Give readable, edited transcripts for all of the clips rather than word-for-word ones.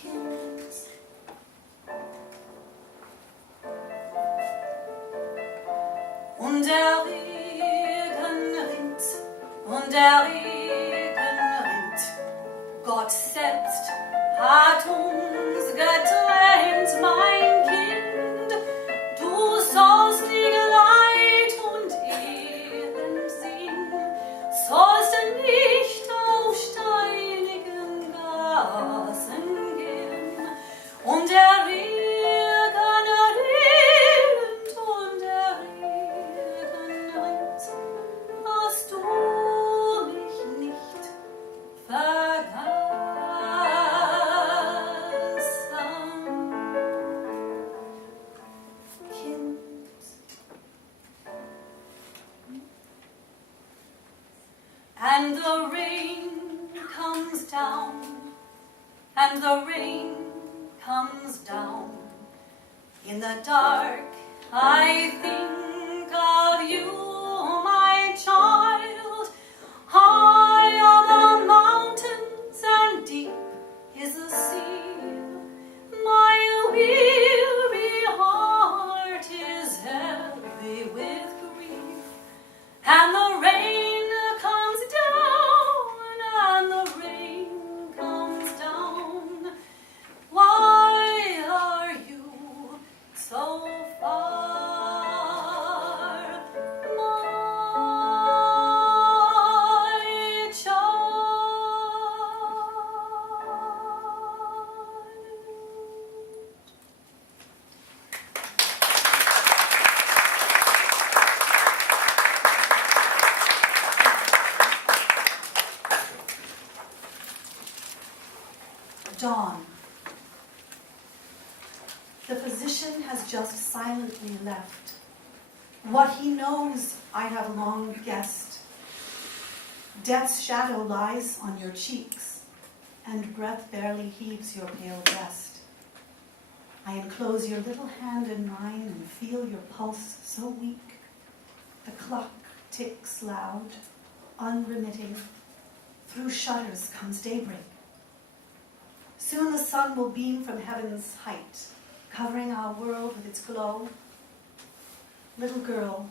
Kind. Und der Regen rinnt, und der Regen rinnt. Gott selbst hat uns getrennt, mein Kind. Du sollst die Geleit und Elend sehen, sollst nicht auf steinigen Gassen gehen. Und der Regen rinnt, und der Regen rinnt. Hast du mich nicht vergessen? And the rain comes down, and the rain comes down. In the dark I think of you, my child. High on the mountains and deep is the sea. My weary heart is heavy with grief, and the rain comes down, and the rain comes down. Why are you so far, my child? Dawn. The physician has just silently left. What he knows I have long guessed. Death's shadow lies on your cheeks, and breath barely heaves your pale breast. I enclose your little hand in mine and feel your pulse so weak. The clock ticks loud, unremitting. Through shutters comes daybreak. Soon the sun will beam from heaven's height, covering our world with its glow. Little girl,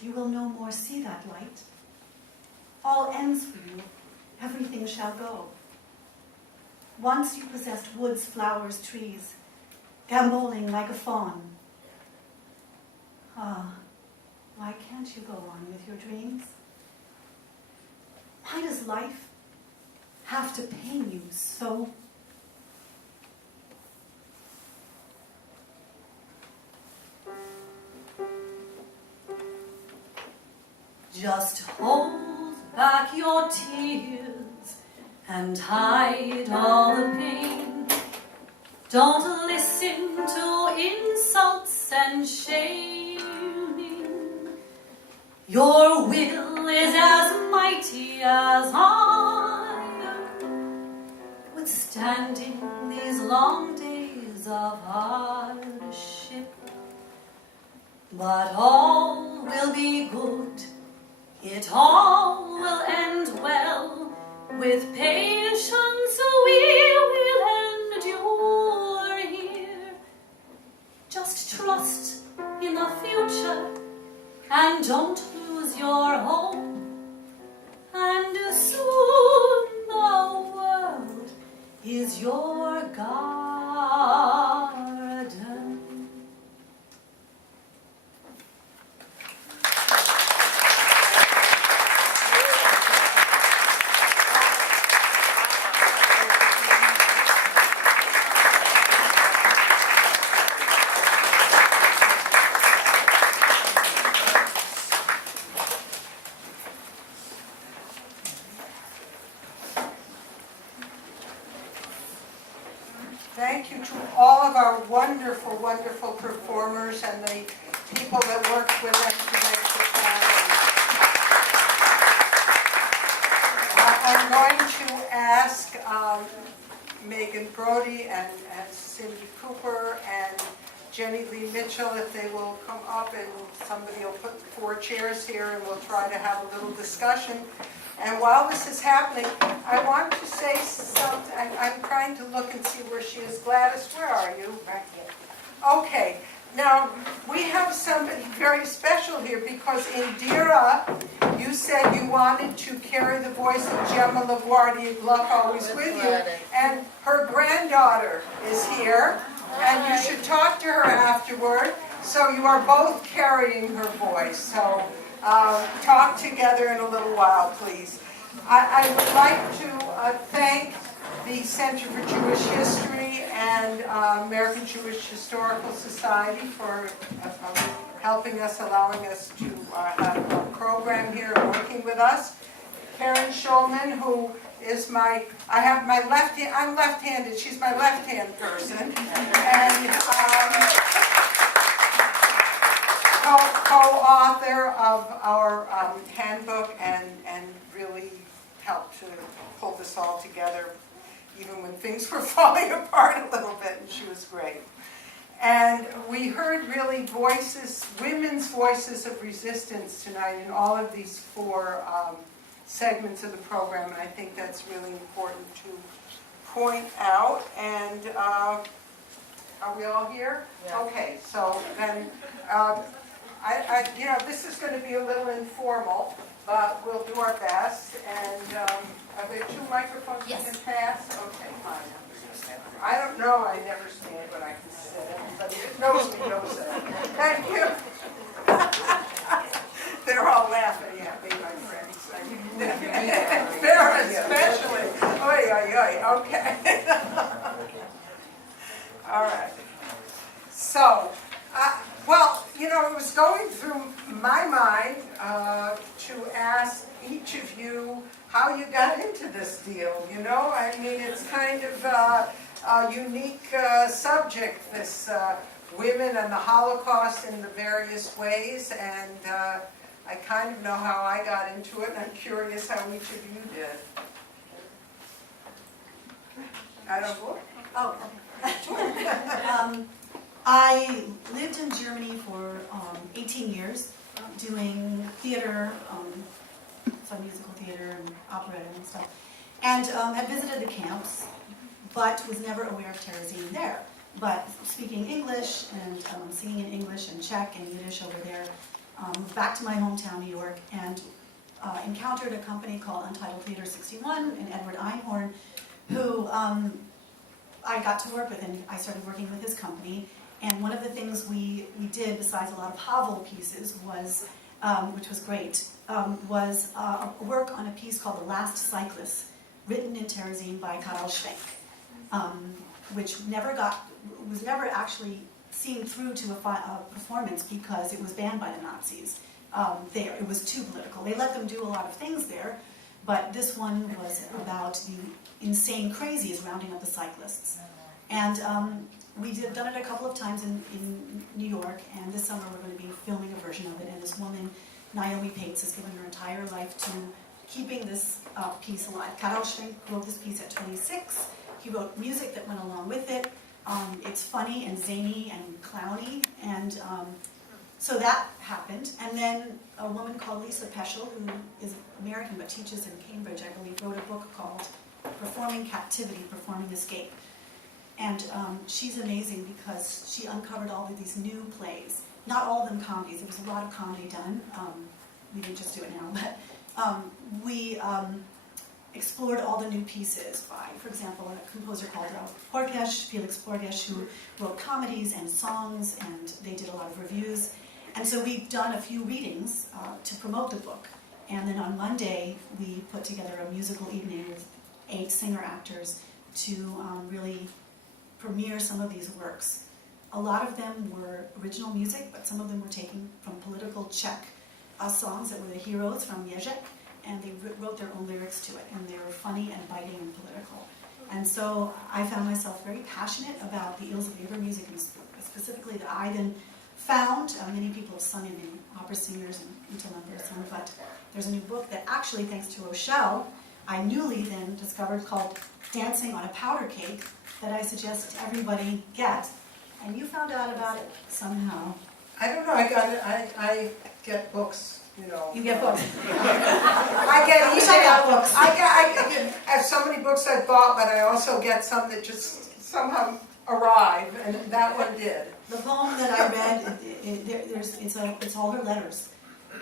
you will no more see that light. All ends for you, everything shall go. Once you possessed woods, flowers, trees, gamboling like a fawn. Ah, why can't you go on with your dreams? Why does life have to pain you so? Just hold back your tears and hide all the pain. Don't listen to insults and shaming. Your will is as mighty as iron, withstanding these long days of hardship. But all will be good. It all will end well. With patience we will endure here. Just trust in the future and don't lose your hope. And soon the world is your garden. Thank you to all of our wonderful, wonderful performers and the people that worked with them to make this happen. I'm going to ask Megan Brody and Cindy Cooper and Jenny Lee Mitchell if they will come up, and somebody will put 4 chairs here and we'll try to have a little discussion. And while this is happening, I want to say something. I'm trying to look and see where she is. Gladys, where are you? Right here. Okay. Now, we have somebody very special here because Indira, you said you wanted to carry the voice of Gemma LaGuardia, luck always with you, and her granddaughter is here, and you should talk to her afterward, so you are both carrying her voice. So talk together in a little while, please. I would like to thank the Center for Jewish History and American Jewish Historical Society for helping us, allowing us to have a program here and working with us. Karen Schulman, who is I have my left hand, I'm left-handed, she's my left-hand person. And co-author of our handbook and really helped to pull this all together even when things were falling apart a little bit, and she was great. And we heard really voices, women's voices of resistance tonight in all of these four segments of the program, and I think that's really important to point out. And are we all here? Yeah. Okay, so then, this is going to be a little informal, but we'll do our best. And are there two microphones you can pass? Okay, fine. I don't know, I never stand when I can sit. Everybody that knows me knows that. Thank you. They're all laughing at me, my friends. They're especially. Oy, oy, oy. Okay. All right. So, it was going through my mind to ask each of you how you got into this deal, I mean, it's kind of a unique subject, this women and the Holocaust in the various ways, and I kind of know how I got into it, and I'm curious how each of you did. I don't know. Oh, sure. I lived in Germany for 18 years, doing theater, some musical theater and operetta and stuff, and had visited the camps, but was never aware of terrorism there. But speaking English and singing in English and Czech and Yiddish over there, moved back to my hometown, New York, and encountered a company called Untitled Theater 61 and Edward Einhorn, who I got to work with, and I started working with his company. And one of the things we did, besides a lot of Havel pieces, was, which was great, was work on a piece called The Last Cyclist, written in Terezin by Karl Schwenk, which was never actually seen through to a performance because it was banned by the Nazis. It was too political. They let them do a lot of things there, but this one was about the insane crazies rounding up the cyclists. And we've done it a couple of times in New York, and this summer we're going to be filming a version of it. And this woman, Naomi Pates, has given her entire life to keeping this piece alive. Karl Schwenk wrote this piece at 26. He wrote music that went along with it. It's funny and zany and clowny, and so that happened. And then a woman called Lisa Peschel, who is American but teaches in Cambridge, I believe, wrote a book called Performing Captivity, Performing Escape. And she's amazing because she uncovered all of these new plays. Not all of them comedies. There was a lot of comedy done. We didn't just do it now, but we explored all the new pieces by, for example, a composer called Felix Porges, who wrote comedies and songs, and they did a lot of reviews. And so we've done a few readings to promote the book. And then on Monday, we put together a musical evening with 8 singer-actors to really premiere some of these works. A lot of them were original music, but some of them were taken from political Czech songs that were the heroes from Ježek, and they wrote their own lyrics to it, and they were funny and biting and political. And so I found myself very passionate about the Ilse Weber music, and specifically that I then found. Many people have sung it in opera singers and Unterlandberg, but there's a new book that actually, thanks to Rochelle, I newly then discovered called Dancing on a Powder Cake, that I suggest everybody get. And you found out about it somehow. I don't know, I get books you know. You get books. I get I wish I got books. I have so many books I bought, but I also get some that just somehow arrive, and that one did. The poem that I read, it's all her letters,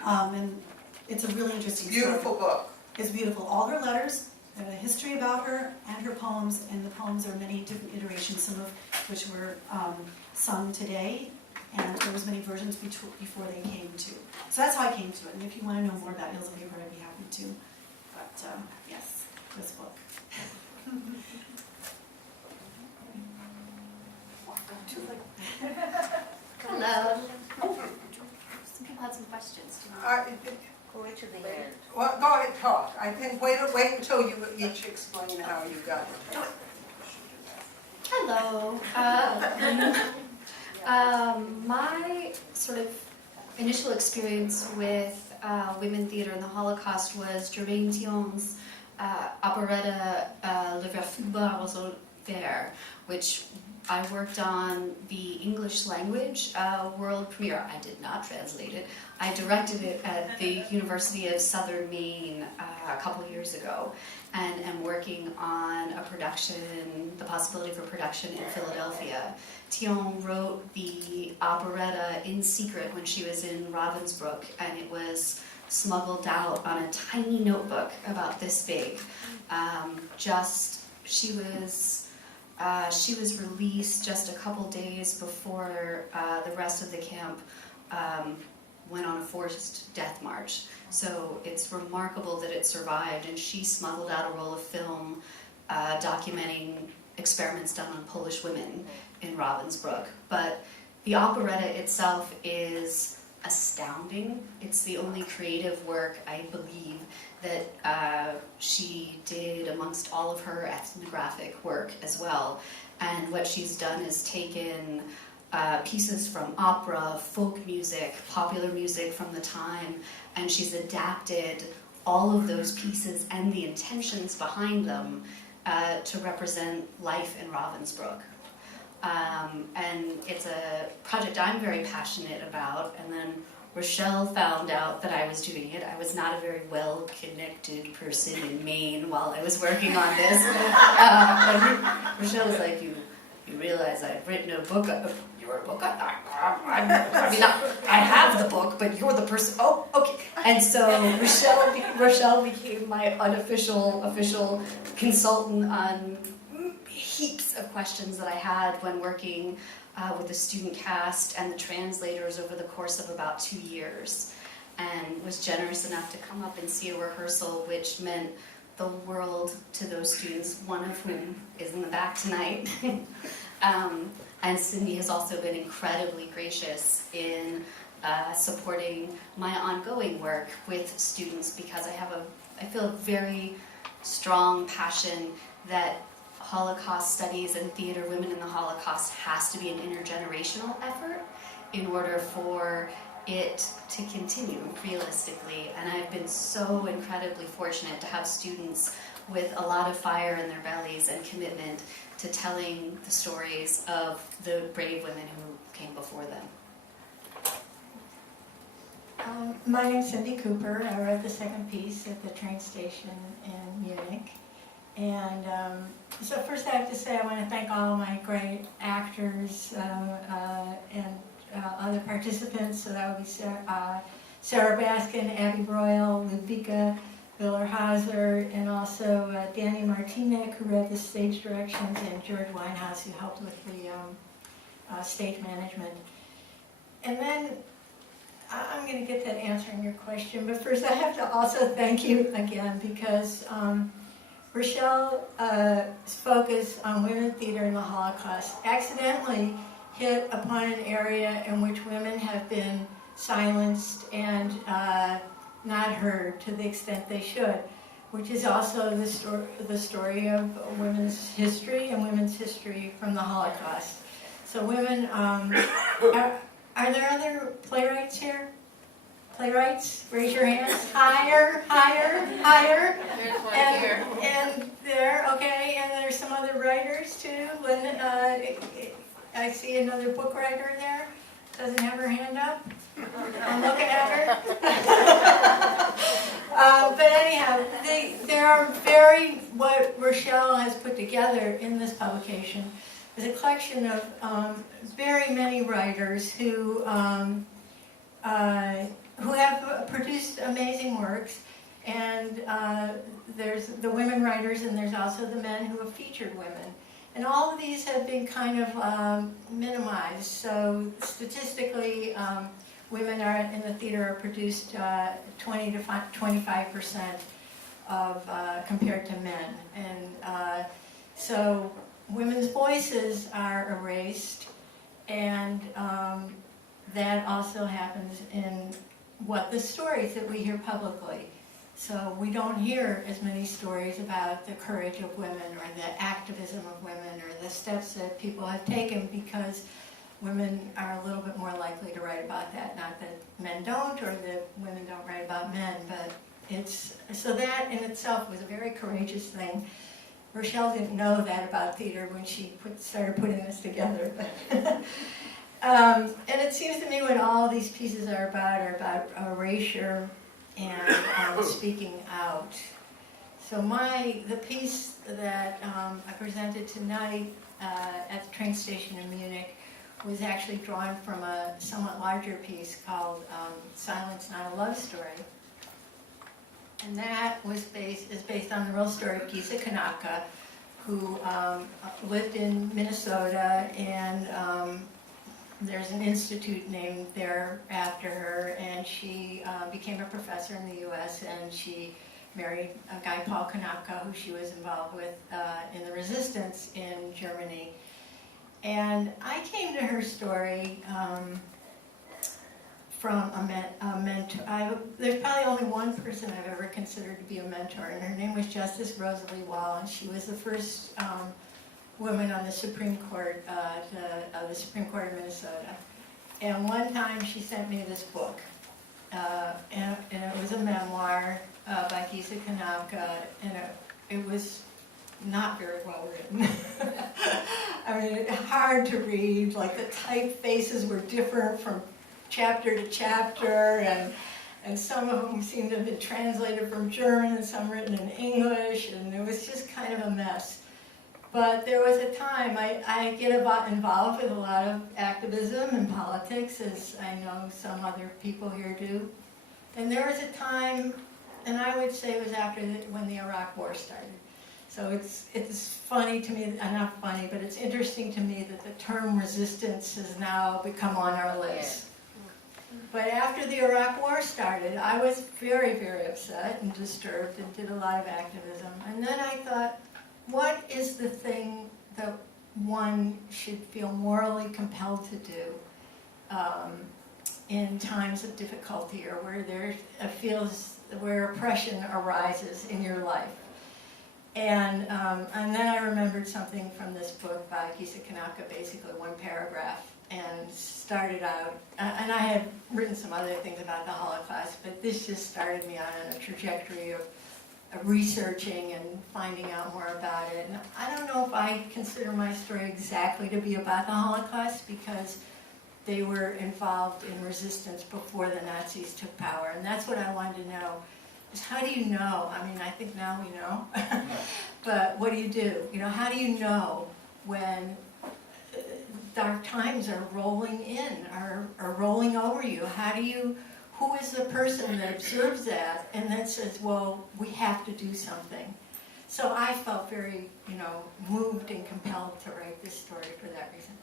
and it's a really interesting story. Beautiful book. It's beautiful. All her letters, a history about her, and her poems, and the poems are many different iterations, some of which were sung today, and there was many versions before they came to. So that's how I came to it, and if you want to know more about Hills of Paper, I'd be happy to. But yes, this book. Hello. Some people had some questions. Go to the end. Well, go ahead, talk. I think wait until you each explain how you got it. Hello. My sort of initial experience with women theater in the Holocaust was Germaine Thion's operetta Le Verfügbar Roseau Vert, which I worked on the English language world premiere. I did not translate it. I directed it at the University of Southern Maine a couple years ago, and am working on a production, the possibility for production in Philadelphia. Thion wrote the operetta in secret when she was in Ravensbrück, and it was smuggled out on a tiny notebook about this big. She was released just a couple days before the rest of the camp went on a forced death march. So it's remarkable that it survived, and she smuggled out a roll of film documenting experiments done on Polish women in Ravensbrück. But the operetta itself is astounding. It's the only creative work, I believe, that she did amongst all of her ethnographic work as well. And what she's done is taken pieces from opera, folk music, popular music from the time, and she's adapted all of those pieces and the intentions behind them to represent life in Ravensbrück. And it's a project I'm very passionate about, and then Rochelle found out that I was doing it. I was not a very well-connected person in Maine while I was working on this. Rochelle was like, you realize I've written a book. You wrote a book? I have the book, but you're the person. Oh, okay. And so Rochelle became my official consultant on heaps of questions that I had when working with the student cast and the translators over the course of about 2 years, and was generous enough to come up and see a rehearsal, which meant the world to those students, one of whom is in the back tonight. And Cindy has also been incredibly gracious in supporting my ongoing work with students, because I feel a very strong passion that Holocaust studies and theater, women in the Holocaust, has to be an intergenerational effort in order for it to continue realistically. And I've been so incredibly fortunate to have students with a lot of fire in their bellies and commitment to telling the stories of the brave women who came before them. My name's Cindy Cooper. I wrote the second piece at the train station in Munich. And so first I have to say I want to thank all of my great actors and other participants. So that would be Sarah Baskin, Abby Broyle, Ludwika Villerhauser, and also Danny Martinek, who read the stage directions, and George Winehouse, who helped with the stage management. And then I'm going to get that answering your question, but first I have to also thank you again, because Rochelle's focus on women theater in the Holocaust accidentally hit upon an area in which women have been silenced and not heard to the extent they should, which is also the story of women's history and women's history from the Holocaust. So women, are there other playwrights here? Playwrights? Raise your hands. Higher, higher, higher. There's one here. And there, okay, and there's some other writers too. I see another book writer there. doesn't have her hand up. I'm looking at her. But anyhow, there are what Rochelle has put together in this publication is a collection of very many writers who have produced amazing works. And there's the women writers, and there's also the men who have featured women. And all of these have been kind of minimized. So statistically, women in the theater are produced 20 to 25% of compared to men. And so women's voices are erased, and that also happens in the stories that we hear publicly. So we don't hear as many stories about the courage of women or the activism of women or the steps that people have taken, because women are a little bit more likely to write about that. Not that men don't or that women don't write about men, but so that in itself was a very courageous thing. Rochelle didn't know that about theater when she started putting this together. And it seems to me what all these pieces are about erasure and speaking out. So the piece that I presented tonight at the train station in Munich was actually drawn from a somewhat larger piece called Silence, Not a Love Story. And that is based on the real story of Gisa Kanaka, who lived in Minnesota, and there's an institute named there after her, and she became a professor in the U.S., and she married a guy, Paul Kanaka, who she was involved with in the resistance in Germany. And I came to her story from a mentor. There's probably only one person I've ever considered to be a mentor, and her name was Justice Rosalie Wall, and she was the first woman on the Supreme Court of the Supreme Court of Minnesota. And one time she sent me this book, and it was a memoir by Gisa Kanaka, and it was not very well written. I mean, hard to read. Like the typefaces were different from chapter to chapter, and some of them seemed to have been translated from German and some written in English, and it was just kind of a mess. But there was a time, I get involved with a lot of activism and politics, as I know some other people here do. And there was a time, and I would say it was after when the Iraq War started. So it's funny to me, not funny, but it's interesting to me that the term resistance has now become on our lips. But after the Iraq War started, I was very, very upset and disturbed and did a lot of activism. And then I thought, what is the thing that one should feel morally compelled to do in times of difficulty, or where oppression arises in your life? And then I remembered something from this book by Gisa Kanaka, basically one paragraph, and started out, and I had written some other things about the Holocaust, but this just started me on a trajectory of researching and finding out more about it. And I don't know if I consider my story exactly to be about the Holocaust, because they were involved in resistance before the Nazis took power, and that's what I wanted to know. How do you know? I mean, I think now we know, but what do? You know, how do you know when dark times are rolling in, are rolling over you? Who is the person that observes that and then says, well, we have to do something? So I felt very, moved and compelled to write this story for that reason.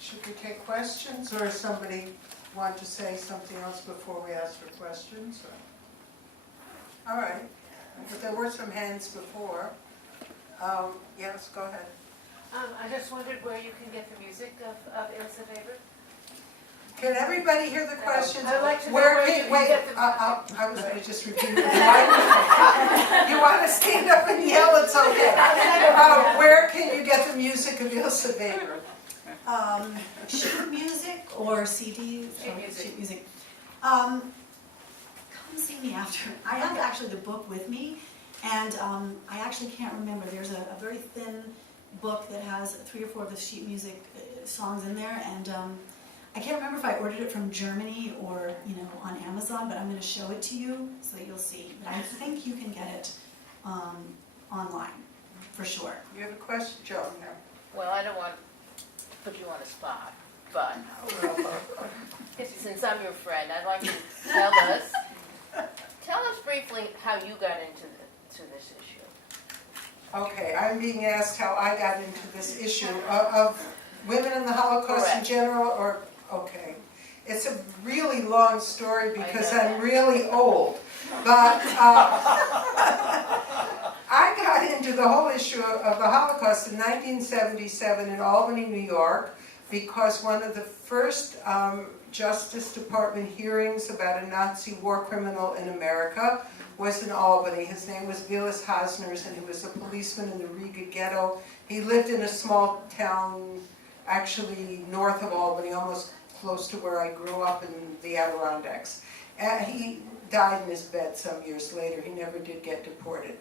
Should we take questions, or does somebody want to say something else before we ask for questions? All right, but there were some hands before. Yes, go ahead. I just wondered where you can get the music of Ilse Weber. Can everybody hear the questions? I'd like to know Where where can, you can wait, get the- I was going to just repeat the microphone. You want to stand up and yell, it's okay. Where can you get the music of Ilse Weber? Sheet music or CD? Sheet music. Sheet music. Come see me after. I have actually the book with me, And I actually can't remember, there's a very thin book that has 3 or 4 of the sheet music songs in there, and I can't remember if I ordered it from Germany or, on Amazon, but I'm going to show it to you so that you'll see. But I think you can get it online, for sure. You have a question, Joan? Well, I don't want to put you on the spot, but since I'm your friend, I'd like you to tell us briefly how you got into this issue. Okay, I'm being asked how I got into this issue of women in the Holocaust in Correct. general, or, okay. It's a really long story because I know I'm that. really old. But I got into the whole issue of the Holocaust in 1977 in Albany, New York, because one of the first Justice Department hearings about a Nazi war criminal in America was in Albany. His name was Vilas Hasners, and he was a policeman in the Riga ghetto. He lived in a small town, actually north of Albany, almost close to where I grew up in the Adirondacks. He died in his bed some years later. He never did get deported.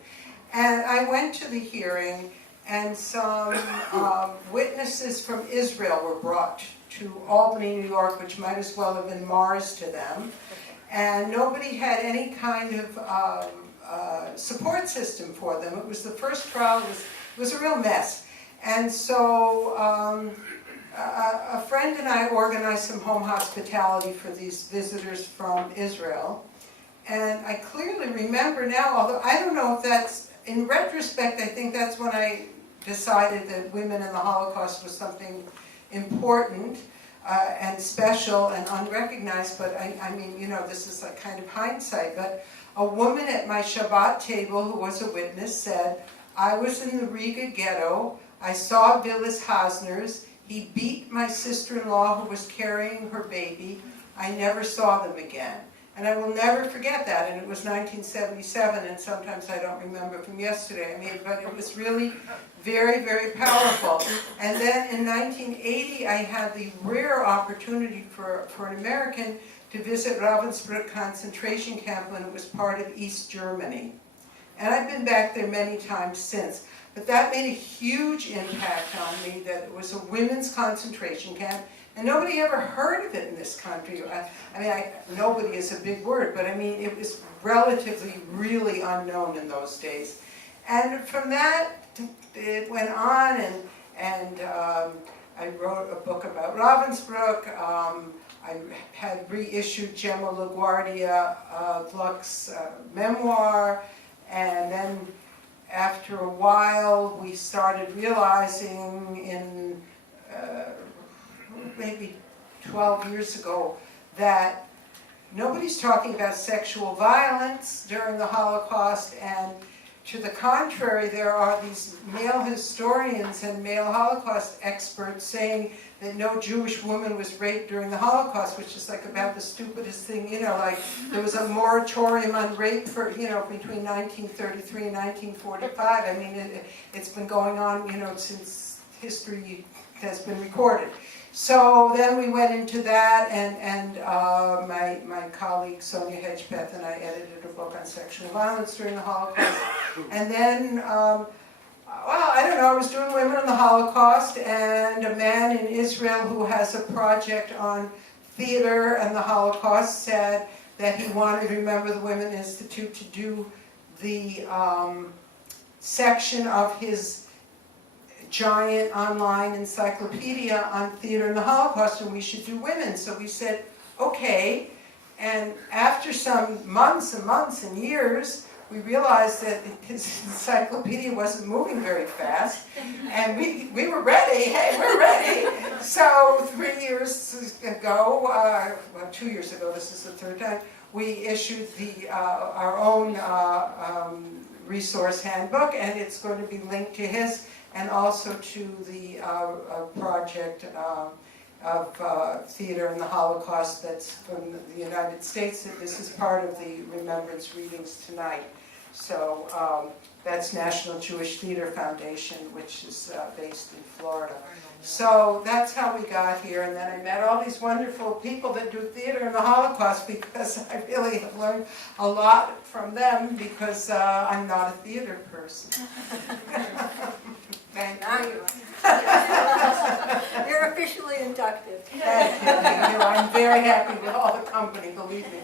And I went to the hearing, and some witnesses from Israel were brought to Albany, New York, which might as well have been Mars to them. And nobody had any kind of support system for them. It was the first trial. It was a real mess. And so a friend and I organized some home hospitality for these visitors from Israel. And I clearly remember now, although I don't know if that's, in retrospect, I think that's when I decided that women in the Holocaust was something important and special and unrecognized, but I mean, this is a kind of hindsight, but a woman at my Shabbat table who was a witness said, I was in the Riga ghetto, I saw Vilas Hasners, he beat my sister-in-law who was carrying her baby, I never saw them again. And I will never forget that, and it was 1977, and sometimes I don't remember from yesterday. I mean, but it was really very, very powerful. And then in 1980, I had the rare opportunity for an American to visit Ravensbrück concentration camp when it was part of East Germany. And I've been back there many times since. But that made a huge impact on me, that it was a women's concentration camp. And nobody ever heard of it in this country. Nobody is a big word, but I mean, it was relatively, really unknown in those days. And from that, it went on, and I wrote a book about Ravensbrück. I had reissued Gemma LaGuardia Gluck's memoir, and then after a while, we started realizing in maybe 12 years ago that nobody's talking about sexual violence during the Holocaust, and to the contrary, there are these male historians and male Holocaust experts saying that no Jewish woman was raped during the Holocaust, which is like about the stupidest thing, like there was a moratorium on rape for, between 1933 and 1945. I mean, it's been going on, since history has been recorded. So then we went into that, and my colleague Sonia Hedgepeth and I edited a book on sexual violence during the Holocaust. And then, I was doing women in the Holocaust, and a man in Israel who has a project on theater and the Holocaust said that he wanted Remember the Women Institute to do the section of his giant online encyclopedia on theater and the Holocaust, and we should do women. So we said, okay. And after some months and months and years, we realized that his encyclopedia wasn't moving very fast. And we were ready. Hey, we're ready. So 3 years ago, 2 years ago, this is the third time, we issued our own resource handbook, and it's going to be linked to his, and also to the project of theater in the Holocaust that's from the United States. This is part of the remembrance readings tonight. So that's National Jewish Theater Foundation, which is based in Florida. So that's how we got here, and then I met all these wonderful people that do theater in the Holocaust, because I really have learned a lot from them, because I'm not a theater person. And now you are. You're officially inducted. Thank you. I'm very happy with all the company, believe me.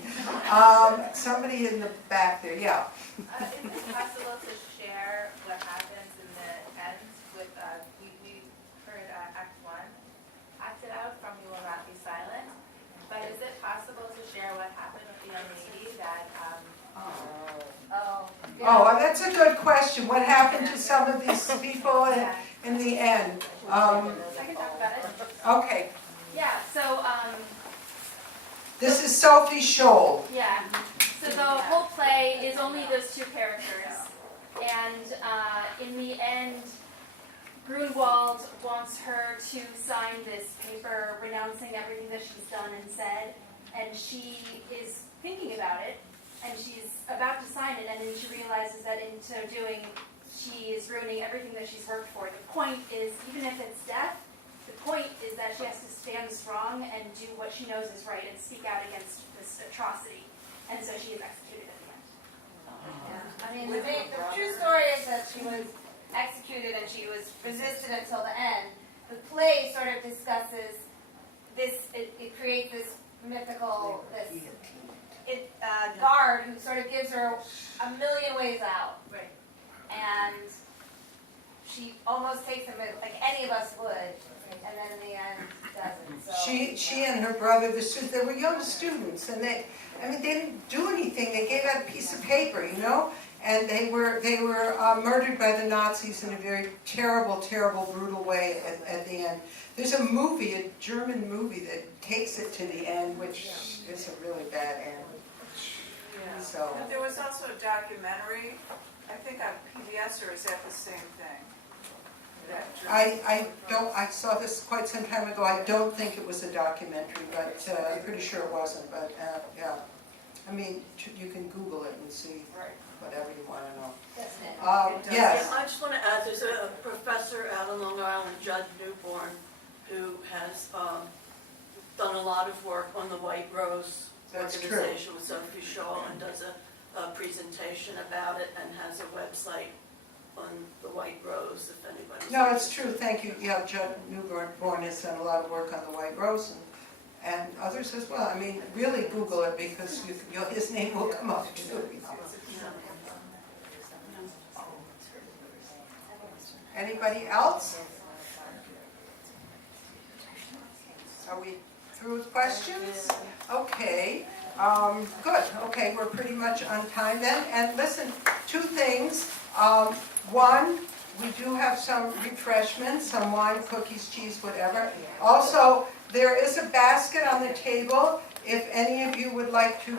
Somebody in the back there, yeah. Is it possible to share what happens in the end with, we heard Act 1, act it out from You Will Not Be Silent, but is it possible to share what happened with the young lady that, Oh, that's a good question. What happened to some of these people in the end? I can talk about it. Okay, Yeah, so, this is Sophie Scholl. yeah, so the whole play is only those two characters, and in the end, Grunwald wants her to sign this paper renouncing everything that she's done and said, and she is thinking about it, and she's about to sign it, and then she realizes that in so doing, she is ruining everything that she's worked for. The point is, even if it's death, the point is that she has to stand strong and do what she knows is right and speak out against this atrocity, and so she is executed at the end. Yeah. I mean, the true story is that she was executed and she was resisted until the end. The play sort of discusses this, it creates this mythical, guard who sort of gives her a million ways out. Right. And she almost takes them like any of us would, and then in the end doesn't. So, She and her brother, they were young students, and they didn't do anything. They gave out a piece of paper, you know, and they were murdered by the Nazis in a very terrible, terrible, brutal way at the end. There's a movie, a German movie, that takes it to the end, which is a really bad end. Yeah. So. But there was also a documentary, I think on PBS, or is that the same thing? I saw this quite some time ago. I don't think it was a documentary, but I'm pretty sure it wasn't. But yeah, I mean, you can Google it and see whatever you want to know. that's it. Yes. I just want to add, there's a professor out on Long Island, Judd Newborn, who has done a lot of work on the White Rose That's organization with Sophie Scholl, and does a presentation about it, and has a website on the White Rose, if anybody's No, it's true. Thank you. Yeah, Judd Newborn has done a lot of work on the White Rose, and others as well. I mean, really Google it, because his name will come up too. Anybody else? Are we through with questions? Okay. Good. Okay, we're pretty much on time then. And listen, two things. One, we do have some refreshments, some wine, cookies, cheese, whatever. Also, there is a basket on the table if any of you would like to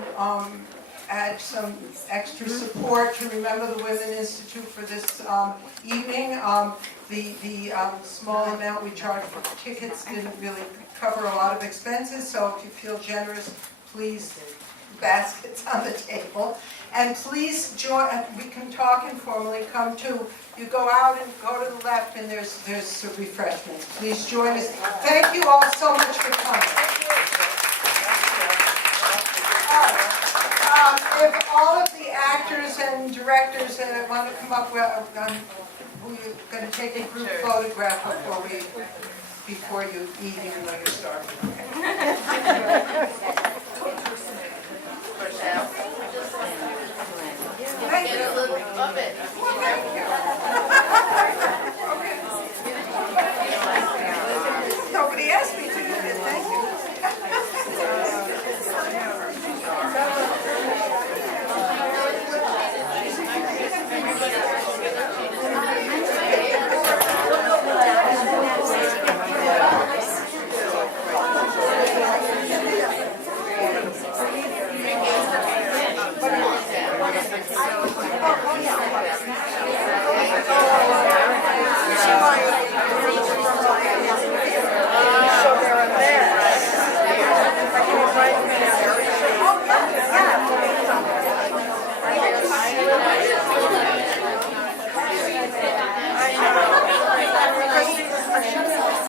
add some extra support to Remember the Women Institute for this evening. The small amount we charged for tickets didn't really cover a lot of expenses, so if you feel generous, please, the basket's on the table. And please join, we can talk informally, come to, you go out and go to the left, and there's some refreshments. Please join us. Thank you all so much for coming. If all of the actors and directors want to come up, we're going to take a group photograph before you eat, even though you're starving.